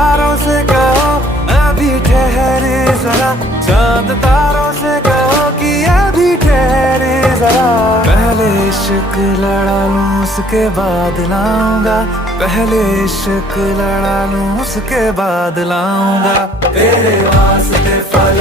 तारों से कहो अभी ठहरे जरा, चांद तारों से कहो कि अभी ठहरे जरा। पहले इश्क लड़ा लूं उसके बाद लाऊंगा, पहले इश्क लड़ा लूं उसके बाद लाऊंगा तेरे वास्ते फल।